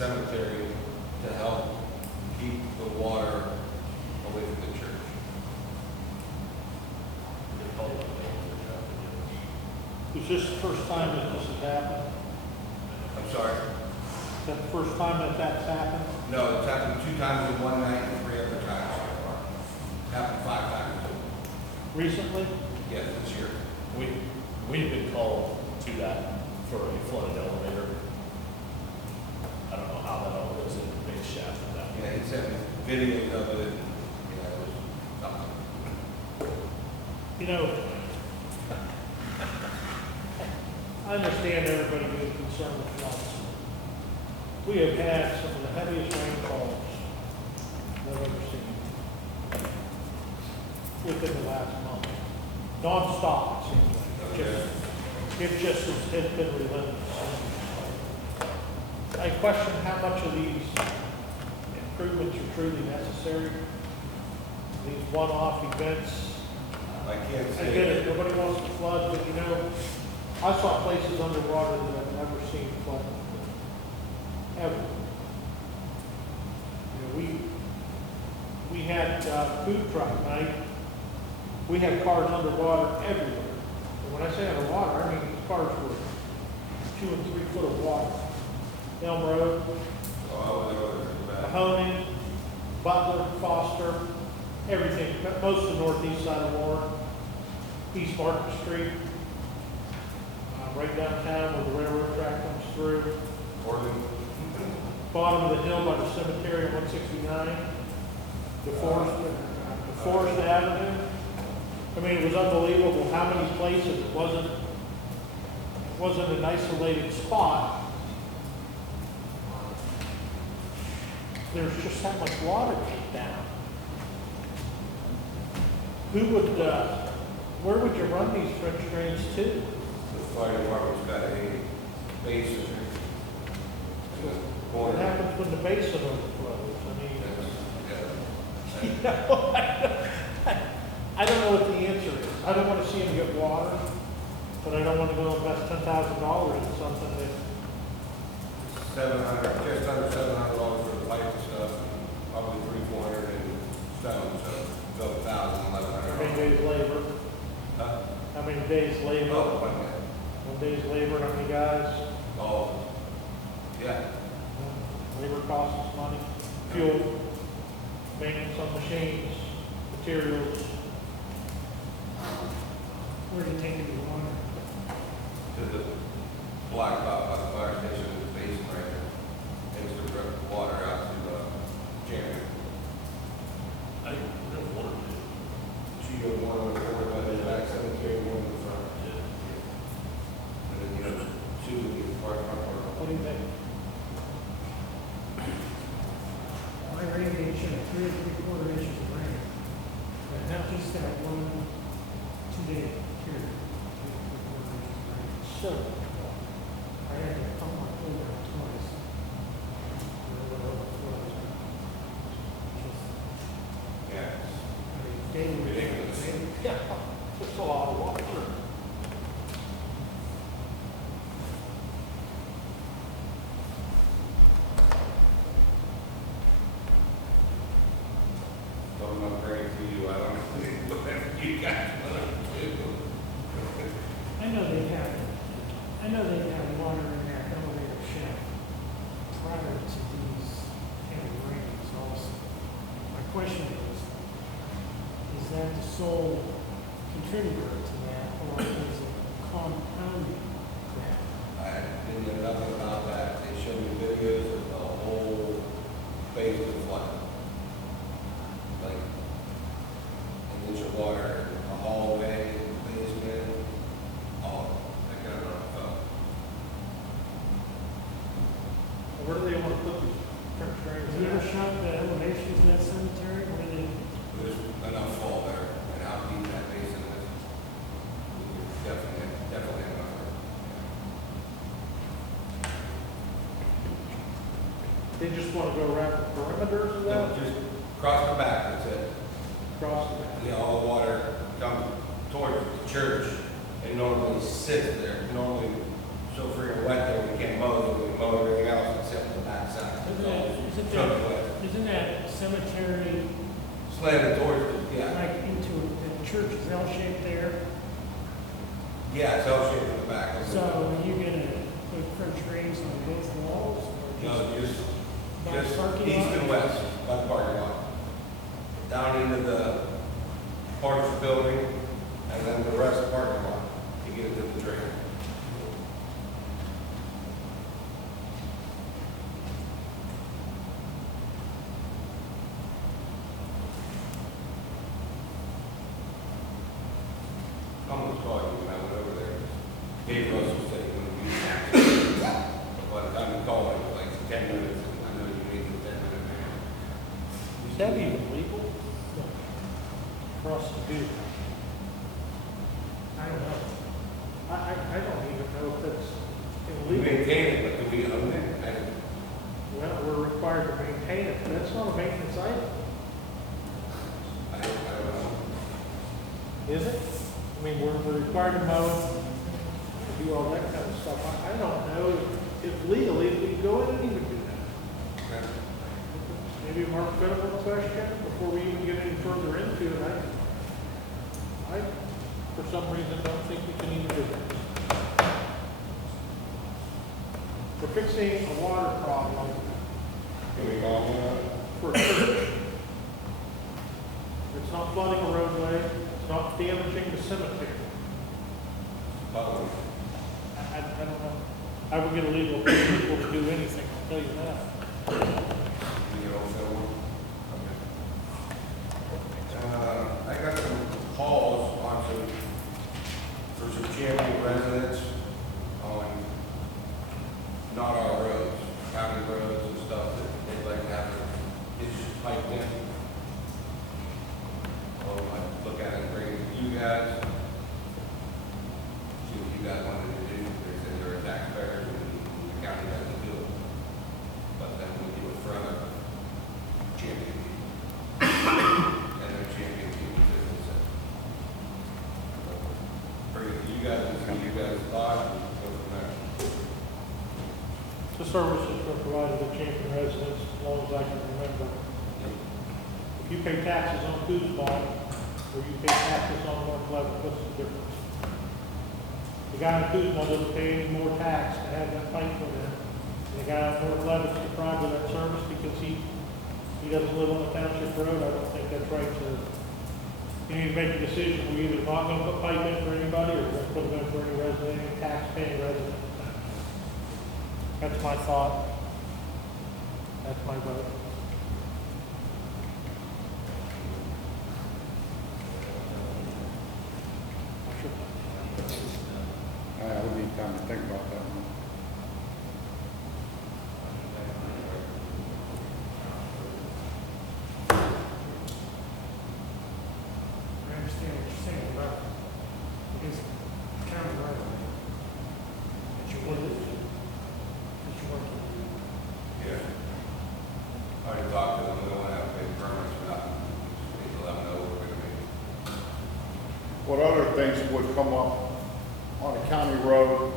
cemetery to help keep the water away from the church. Is this the first time that this has happened? I'm sorry? Is that the first time that that's happened? No, it's happened 2 times in one night and 3 other times so far. Happened 5 times. Recently? Yes, this year. We've been called to that for a flooded elevator. I don't know how that all goes in the big shaft of that. Yeah, he sent me videos of it, and, it was something. You know, I understand everybody being concerned with floods. We have had some of the heaviest rainfalls I've ever seen within the last month. Non-stop, it seems like. It just has been relentless. I question how much of these improvements are truly necessary. These one-off events. I can't I say. get it, nobody wants to flood, but you know, I saw places underwater that I've never seen flooded. Ever. You know, we had food truck night. We had cars underwater everywhere. And when I say underwater, I mean these cars were 2 and 3 foot of water. Elm Road, Mahoning, Butler, Foster, everything, most of the northeast side of Warren, East Market Street, right downtown where the railroad track comes through, bottom of the hill by the cemetery on 169, DeForest Avenue. I mean, it was unbelievable how many places it wasn't an isolated spot. There's just that much water down. Who would, where would you run these French drains to? The fire department's got a basin in the What corner. happens when the basin overflows? I mean, you know, I don't know what the answer is. I don't want to see them get water, but I don't want to go invest $10,000 in something that, 700, just under $700 for the pipe and stuff, probably 300-400 in stone, so go 1,000, how many 1,100. days labor? Huh? How many days labor? Oh, one day. 1 day's labor, how many guys? Oh, yeah. Labor costs us money, fuel, maintenance on machines, materials. Where do you take the water? To the blacktop by the fire station, the basin right there. Takes the water out to Gerry. I think we're gonna water it. So you go one on the corner by the back cemetery, one in the front. And then, you know, 2 would be the front. What do you think? My rain gauge showed 3 3/4 inches of rain. But not just that 1 2 day period. 3 3/4 inches of rain. So, I had to pump my pool down twice. And it went overflows. Just, Yeah. I mean, daily. Ridiculous. yeah, just a lot of water. So I'm not praying for you, I don't know, whatever you guys want to do. I know they have water in that elevator shaft prior to these heavy rains also. My question is that the sole contributor to that, or is it compounding that? I didn't know nothing about that. They showed me videos of the whole basement flood. Like, an inch of water, a hallway, basement, all, that kind of stuff. Where do they want to put these French drains? Have you ever shot the elevations of that cemetery? Where they, There's enough fall there, and how deep that basin is. Definitely enough. They just want to go around the perimeters of No, that? just cross the back, that's it. Across the back? You know, all the water comes towards the church and normally sits there. Normally, so free and wet there, we can't mow, we mow everything else except the backside. Slanted towards it, yeah. like into the church is L-shaped there. Yeah, it's L-shaped in the back. So are you gonna put French drains on both walls? Or No, just by the east parking lot? and west by the parking lot. Down into the part of the building, and then the rest of the parking lot to get it to the drain. I'm gonna call you when I went over there. Dave Russell said he wouldn't be active. But by the time you call, it was like 10 minutes, and I know you need the 10-minute man. Is that even legal for us to do? I don't know. I don't even know if that's We illegal. maintain it, but do we own it? Well, we're required to maintain it, but that's not a maintenance item, I don't know. is it? I mean, we're required to mow, to do all that kind of stuff. I don't know if legally we can go in and even do that. Maybe a more critical question before we even get any further into it. I, for some reason, don't think we can even do that. We're fixing a water problem Can we call him? for a church. It's not flooding a roadway, it's not damaging the cemetery. I don't know. I would get a legal opinion before we do anything, I'll tell you that. I got some calls on for some champion residents on not our roads, county roads and stuff that they'd like to have issues piped in. I look at it and bring it to you guys. See what you guys wanted to do. They said they're a taxpayer and the county doesn't do it. But then we do it for other champion people. And their champion people business. Bring it to you guys and see you guys' thoughts and go from there. The services are provided to champion residents as long as I can remember. If you pay taxes on Kuzma, or you pay taxes on North Lebanon, what's the difference? The guy in Kuzma doesn't pay any more tax to have that pipe put in. The guy in North Lebanon is deprived of that service because he doesn't live on the township road. I don't think that's right. So you need to make a decision. We're either not going to put pipe in for anybody or we're going to put them in for any resident, any tax-paying resident. That's my thought. That's my vote. We need time to think about that one. I understand what you're saying about his county right away. That you want to do. That you want to do. Yeah. I already talked to them, they don't have to pay permits for nothing. Just need to let them know what we're gonna be. What other things would come up on a county road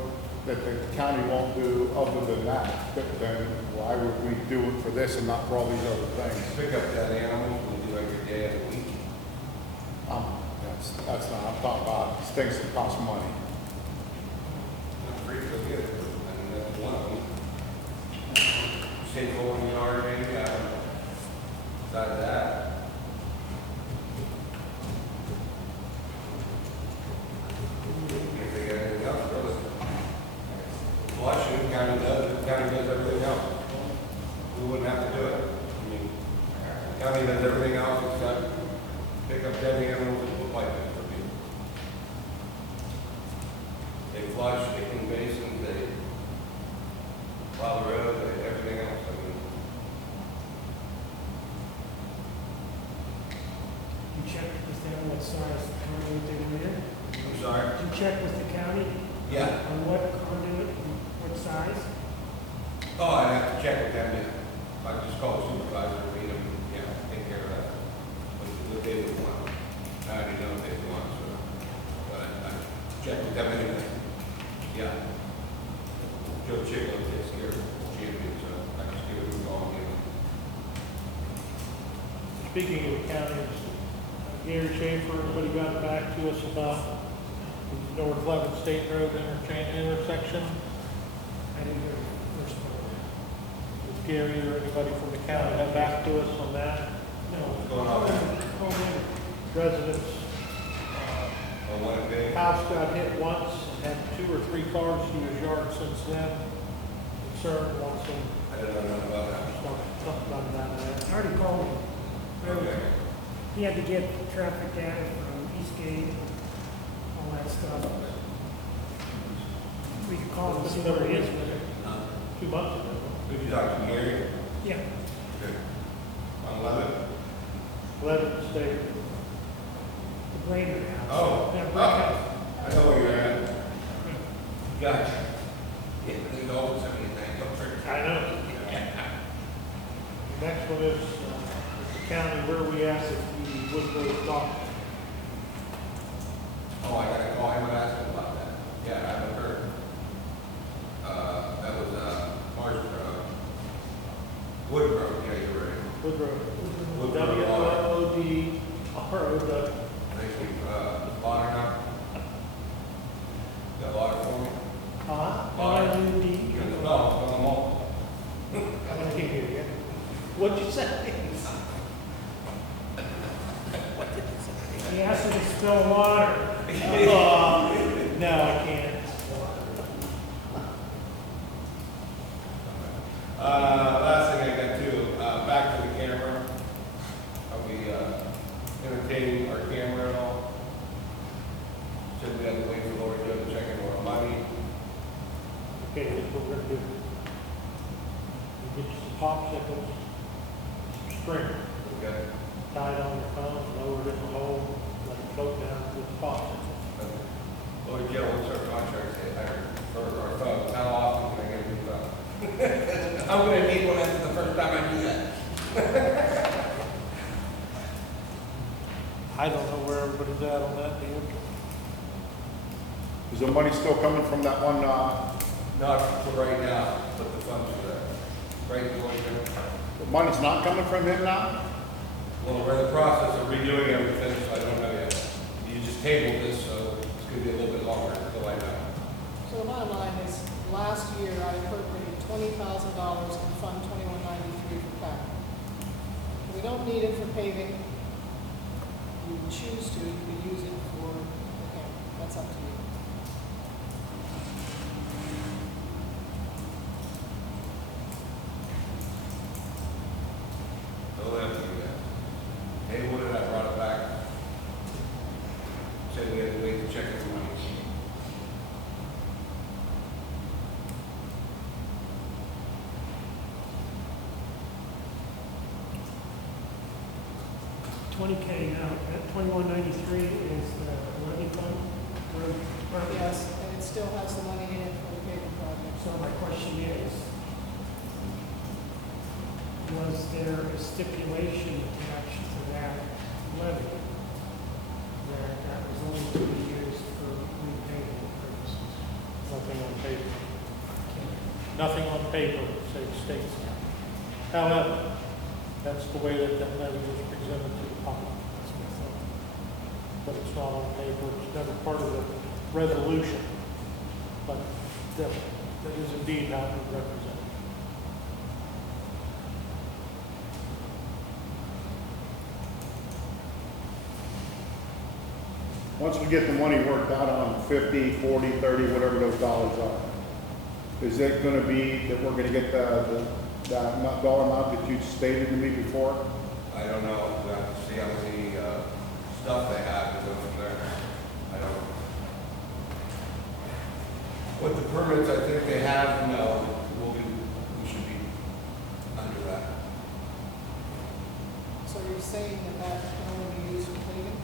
that the county won't do other than that? Then why would we do it for this and not for all these other things? Pick up that animal, we do every day of the week. That's not, I'm talking about things that cost money. Not free to go get it, I mean, that's one of them. Say 40 yard maybe, besides that. If they got anything else, really. Washington County does everything else. We wouldn't have to do it. I mean, county does everything else except pick up dead animals and put pipe in for people. They flush, they clean basins, they plow the road, they everything else. I mean, You checked with them what size conduit they were in? I'm sorry? Did you check with the county? Yeah. On what conduit, and what size? Oh, I'd have to check with them, yeah. I just call the supervisor, meet them, yeah, take care of that. What they would want. I already know what they want, so, but I check with them anyway. Yeah. Joe Chickle takes care of champions, so I just give him a call, you know. Speaking of the county, Gerry Schaefer, everybody got back to us about the North 11th State Road intersection. I didn't hear the first part. Did Gerry or anybody from the county got back to us on that? No. What's going on there? Residents, On one big? house got hit once, and had 2 or 3 cars to his yard since then. Concerned, wants some, I don't know nothing about that. something done down there. I already called him. Okay. He had to get traffic data from Eastgate, all that stuff. We could call him and see where he is with it. 2 months ago. Who'd you talk to, Gary? Yeah, Okay. On 11? 11th State. the Blainer house. Oh. That brick house. I know where you're at. Gotcha. Yeah, there's always something in that. I know. The next one is the county where we asked if we would go talk. Oh, I gotta call him and ask him about that. Yeah, I haven't heard. That was, Woodgrove, yeah, you're right. Woodrow. Woodrow. W-O-O-D-R-O-W. Thank you, water now? Got water for me? R-U-D. No, I'm all. I can't hear you. What'd you say? He asked him to spill water. No, I can't. Last thing I got too, back to the camera. Are we, entertaining our camera at all? Should we have to wait for Lori Joe to check in more money? Okay, here's what we're gonna do. We'll get you some popsicles, some string, Okay. tie it on your phone, lower it in the hole, let it float down with the popsicles. Lori Joe, what's our contract say, or our phones, how often can I get a new phone? I'm gonna need one, that's the first time I do that. I don't know where everybody's at on that deal. Is the money still coming from that one, Not for right now, but the funds are there. Right, Lori Joe? the money's not coming from him now? Well, we're in the process of redoing everything, so I don't know yet. You just tabled this, so it's gonna be a little bit longer until I know. So the bottom line is, last year I appropriated $20,000 in Fund 2193 for capital. We don't need it for paving. You choose to, you can use it for the camp. That's up to you. They'll have to do that. Hey, what did I brought it back? Said we had to wait to check the money. $20K now, that 2193 is the levy fund, road department. Yes, and it still has the money in it for the paving project. So my question is, was there a stipulation attached to that levy that was only to be used for repaving purposes? Nothing on paper. Nothing on paper, say the state's now. However, that's the way that levy was presented to the public. That's what I thought. But it's not on paper, it's never part of the resolution. But that is indeed how it was represented. Once we get the money worked out on 50, 40, 30, whatever those dollars are, is it gonna be that we're gonna get the dollar amount that you stated to me before? I don't know, we'll have to see how many, stuff they have to go from there. I don't know. With the permits, I think they have, no, we should be under that. So you're saying that that can only be used for paving?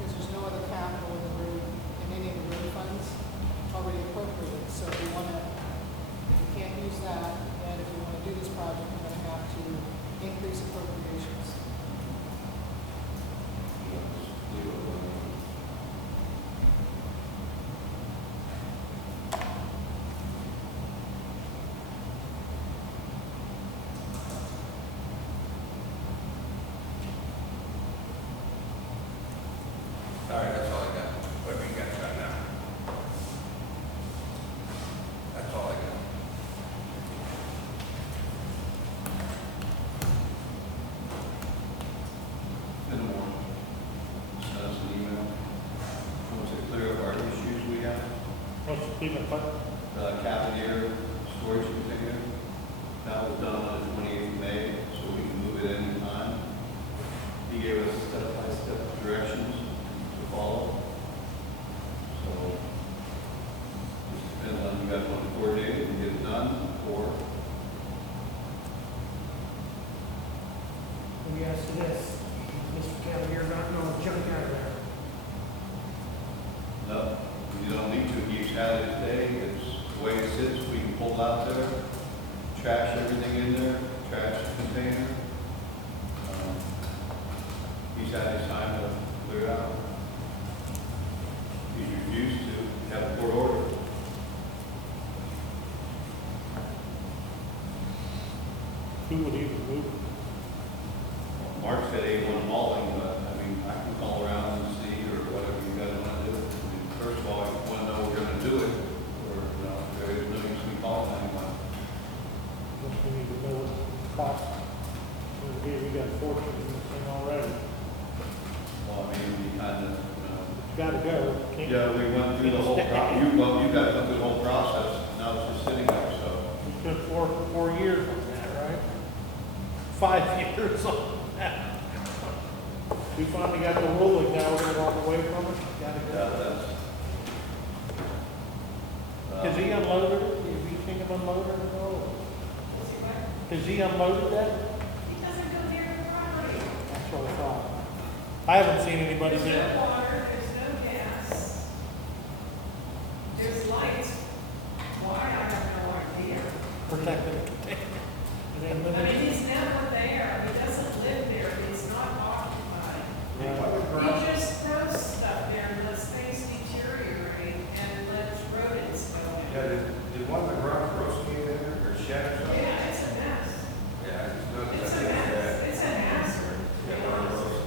Because there's no other capital in the road, in any of the road funds already appropriated. So if you wanna, if you can't use that, then if you wanna do this project, you're gonna have to increase appropriations. Leave it alone. Stephen, what? Cavalier storage container. That was done on the 28th of May, so we can move it anytime. He gave us step-by-step directions to follow. So, just depends on you guys want to coordinate it and get it done, or Let me ask you this, Mr. Cavalier, not no junk out of there. no, you don't need to. He's had it today. It's the way it sits. We can pull out there, trash everything in there, trash the container. He's had his time to clear it out. He's refused to have a court order. Who would he remove? Mark said A1 mauling, but I mean, I can call around and see, or whatever you guys want to do. I mean, first of all, you want to know we're going to do it, or, you know, there is no use in calling anyone. Just we need to know what the cost. We got fortune in this thing already. Well, I mean, we kind of, you know. It's gotta go. Can't- Yeah, we went through the whole you guys went through the whole process, now it's just sitting there, so. We spent four years on that, right? 5 years on that. We finally got the ruling, now we're gonna walk away from it, gotta Yeah, go. that's. Has he unloaded it? Have you seen him unload it at all? Has he unloaded that? He doesn't go near the property. That's what I thought. I haven't seen anybody There's there. no water, there's no gas. There's lights. Why, I have no idea. Protected the container. And then I limit- mean, he's never there, he doesn't live there, he's not occupied. Right. He just throws stuff there and lets things deteriorate and lets rodents go in. Yeah, did one of the garage doors cave in there or shed or something? Yeah, it's a mess. Yeah, I just noticed It's a that. mess, it's a hazard. Yeah, one of those.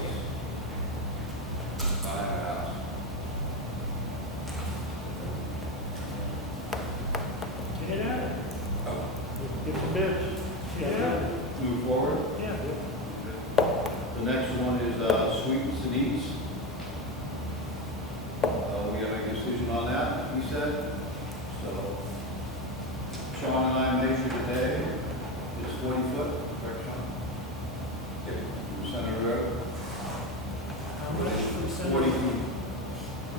Buy a house. Get it out. Oh, Get some bids. Yeah. Move forward. Yeah. The next one is sweets and eats. We have a decision on that, he said. So Shawn and I measured today. It's 40 foot, correct, Shawn? yeah. From Center Road. How much for the center? 40 feet.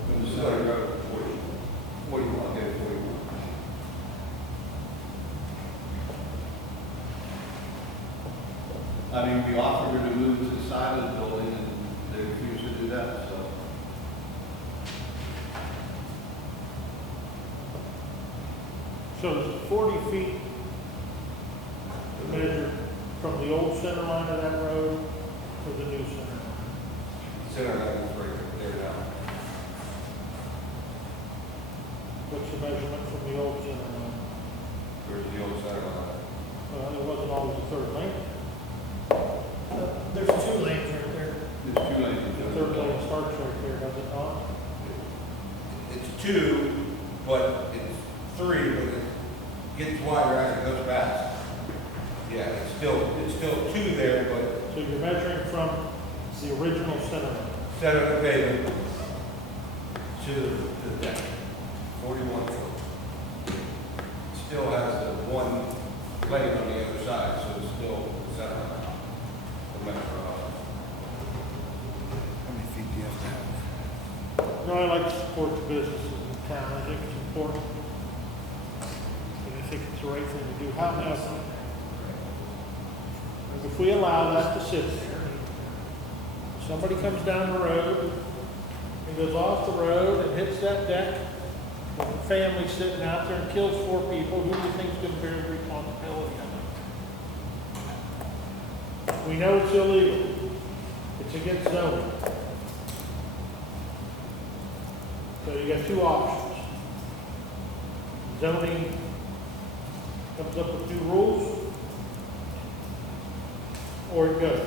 From the Center Road. 41, okay, 41. I mean, we offered her to move to the side of the building, and they refused to do that, so. So it's 40 feet measured from the old center line of that road to the new center line. Center line is right there now. What's the measurement from the old center line? Where's the old center line? Well, it wasn't always a third lane. There's 2 lanes right there. There's 2 lanes. The third lane starts right there, does it not? It's 2, but it's 3, but it gets wider as it goes past. Yeah, it's still 2 there, but So you're measuring from the original center line. center of the pavement to the deck, 41 foot. Still has the one lane on the other side, so it's still the center line. No matter How many feet do you have to have? No, I like to support the businesses in town, I think it's important. And I think it's the right thing to do. How now? If we allow that to sit there, somebody comes down the road and goes off the road and hits that deck, with a family sitting out there and kills 4 people, who do you think's gonna bear the responsibility of it? We know it's illegal. It's against zoning. So you got 2 options. Zoning comes up with 2 rules, or it goes.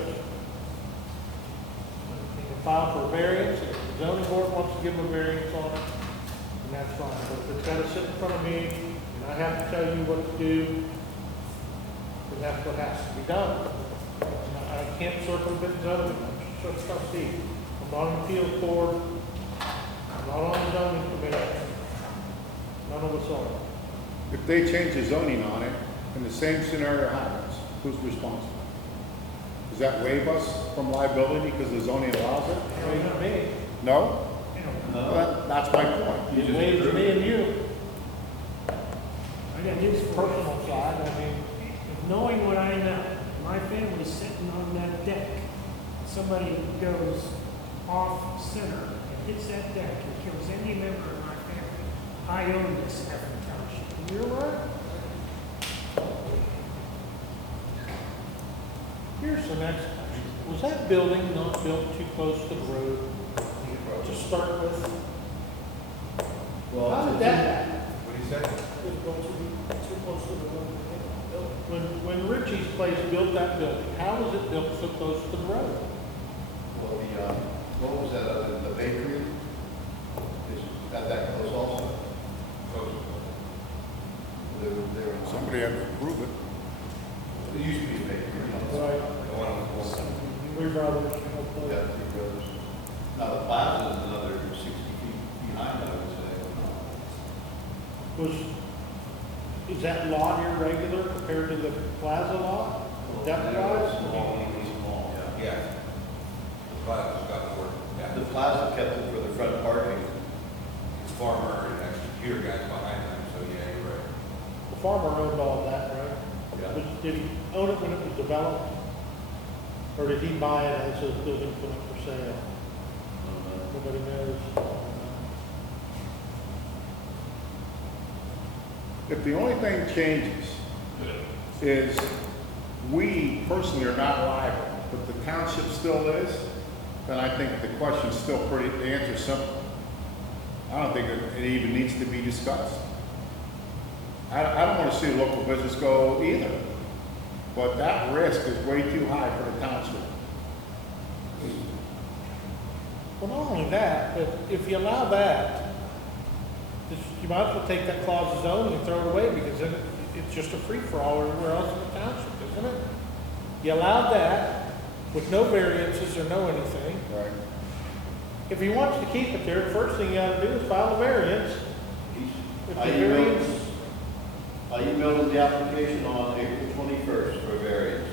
You can file for a variance, if the zoning board wants to give a variance on it, and that's fine. But if it's gotta sit in front of me, and I have to tell you what to do, then that's what has to be done. I can't circumvent zoning, I'm just a trustee. I'm not on the appeals board, I'm not on the zoning committee. None of us are. If they change the zoning on it and the same scenario happens, who's responsible? Does that waive us from liability because the zoning allows it? Wait a minute. No? No. Well, that's my point. It waives me and you. I got news for you. Personal side, I mean, Knowing what I know, my family's sitting on that deck. Somebody goes off center and hits that deck and kills any member of my family. I own this effing township. you're right. Here's the next question. Was that building not built too close to the road to start with? How did that happen? What do you say? It was built too close to the road. When Richie's place built that building, how was it built so close to the road? Well, what was that, the bakery? Is that close also? They were, Somebody had to approve it. it used to be a bakery. Right. The one on the corner. We brothers. Yeah, Three Brothers. Now, the plaza is another 60 feet behind, I would say. Is that lot irregular compared to the plaza lot? Depth wise? Small, yeah. Yeah. The plaza's got the word, yeah. The plaza kept it for the front parking. It's farmer and that computer guy's behind them, so yeah, you're right. The farmer owned all that, right? Yeah. Did he own it when it was developed? Or did he buy it as a building put up for sale? Nobody knows. If the only thing changes is we personally are not liable, but the township still is, then I think the question's still the answer's simple. I don't think it even needs to be discussed. I don't want to see a local business go either, but that risk is way too high for the township. Well, not only that, but if you allow that, you might as well take that clause of zoning and throw it away, because then it's just a free-for-all everywhere else in the township, isn't it? You allowed that with no variances or no anything. Right. If he wants to keep it there, the first thing you gotta do is file a variance. If the I variance, emailed them the application on April 21st for a variance.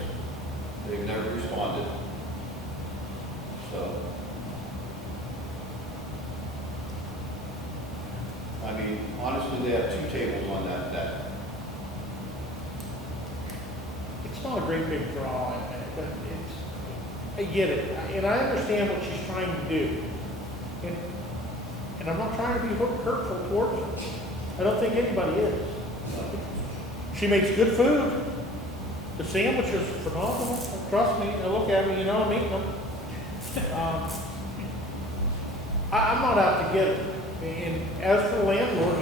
They've never responded. So, I mean, honestly, they have two tables on that deck. it's not a great big draw, but I get it, and I understand what she's trying to do. And I'm not trying to be hurtful towards her. I don't think anybody is. She makes good food. The sandwiches are phenomenal. Trust me, I look at me, you know, I'm eating them. I'm not out to get it. And as for the landlord,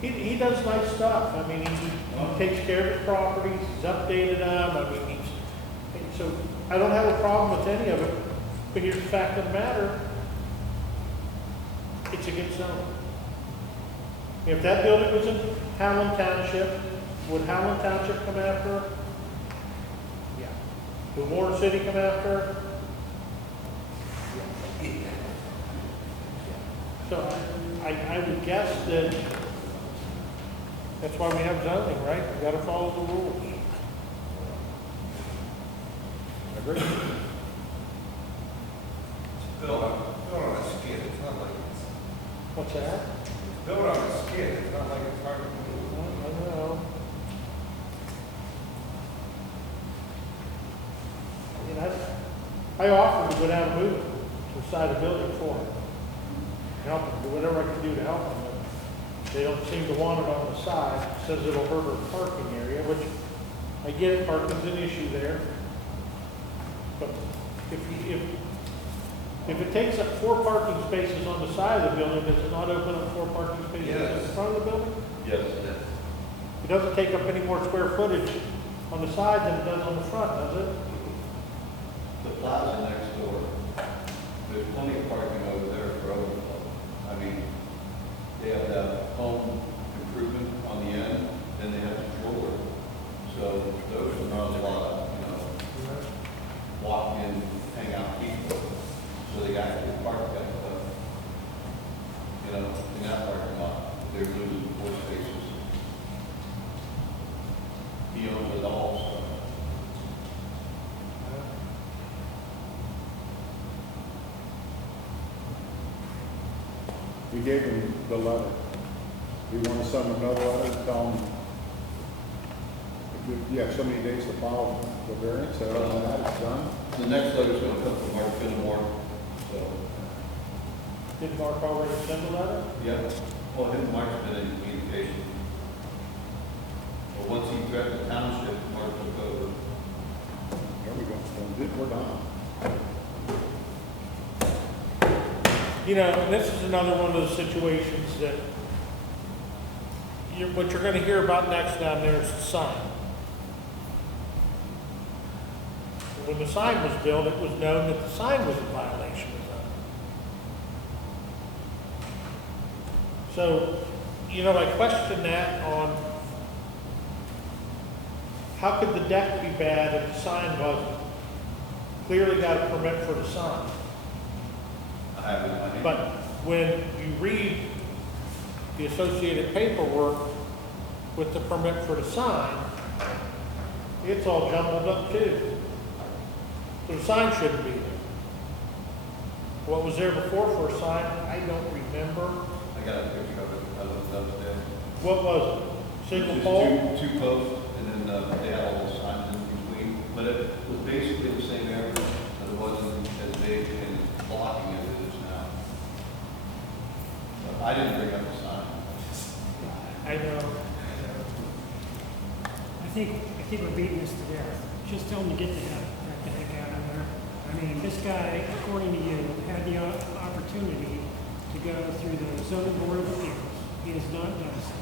he does nice stuff. I mean, he takes care of his properties, he's updated them. I mean, so I don't have a problem with any of it. But here's the fact of the matter. It's against zoning. If that building was in Howland Township, would Howland Township come after her? Yeah. Would Warren City come after her? Yeah. So I would guess that that's why we have zoning, right? We gotta follow the rules. Agree? Built on a skid, it's not like it's, What's that? built on a skid, it's not like it's hard to move. I know. I mean, I offered to go down and move it to the side of the building for them. Help them, do whatever I can do to help them. But they don't seem to want it on the side. It says it'll hurt our parking area, which I get it, parking's an issue there. But if it takes up 4 parking spaces on the side of the building, does it not open up 4 parking spaces in Yes. front of the building? Yes. It doesn't take up any more square footage on the side than it does on the front, does it? The plaza next door, there's plenty of parking over there for overflow. I mean, they have that home improvement on the end, then they have the floor. So those are not a lot of, walk in, hang out people. So they got to park that, in that parking lot. There's We gave him the letter. We want to send another letter, tell him, you have so many days to file the variance, and other than that, it's done. The next letter's gonna come from Mark Fillmore, so, Did Mark already send a letter? yeah. Well, him and Mark's been in communication. But once he threatened the township, Mark took over. There we go, we're done. You know, and this is another one of those situations that what you're gonna hear about next down there is the sign. When the sign was built, it was known that the sign was in violation of that. So, you know, I question that on how could the deck be bad if the sign wasn't? Clearly got a permit for the sign. I have it in my hand. But when you read the associated paperwork with the permit for the sign, it's all jumbled up too. So the sign shouldn't be there. What was there before for a sign, I don't remember. I got a picture of it, I looked up there. What was it? Single Just pole? two posts, and then they had all the signs in between, but it was basically the same area, but it wasn't as big and blocking as it is now. But I didn't bring up the sign. I know. I think we're beating this to death. Just tell him to get the heck out of there. I mean, this guy, according to you, had the opportunity to go through the zoning board of appeals. He has not done so.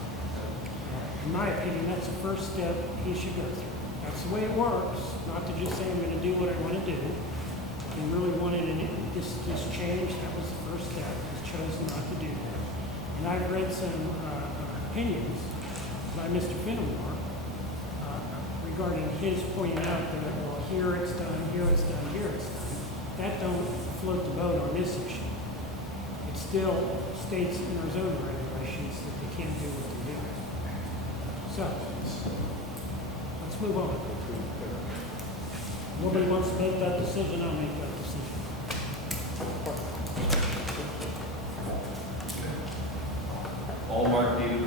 In my opinion, that's the first step he should go through. That's the way it works, not to just say I'm gonna do what I wanna do. He really wanted this change, that was the first step. He chose not to do that. And I've read some opinions by Mr. Fenimore regarding his pointing out that, well, here it's done, here it's done, here it's done. That don't float the boat on this issue. It still states in our zoning regulations that they can't do what they're doing. So, let's move on. Nobody wants to make that decision, I'll make that decision. All Mark needed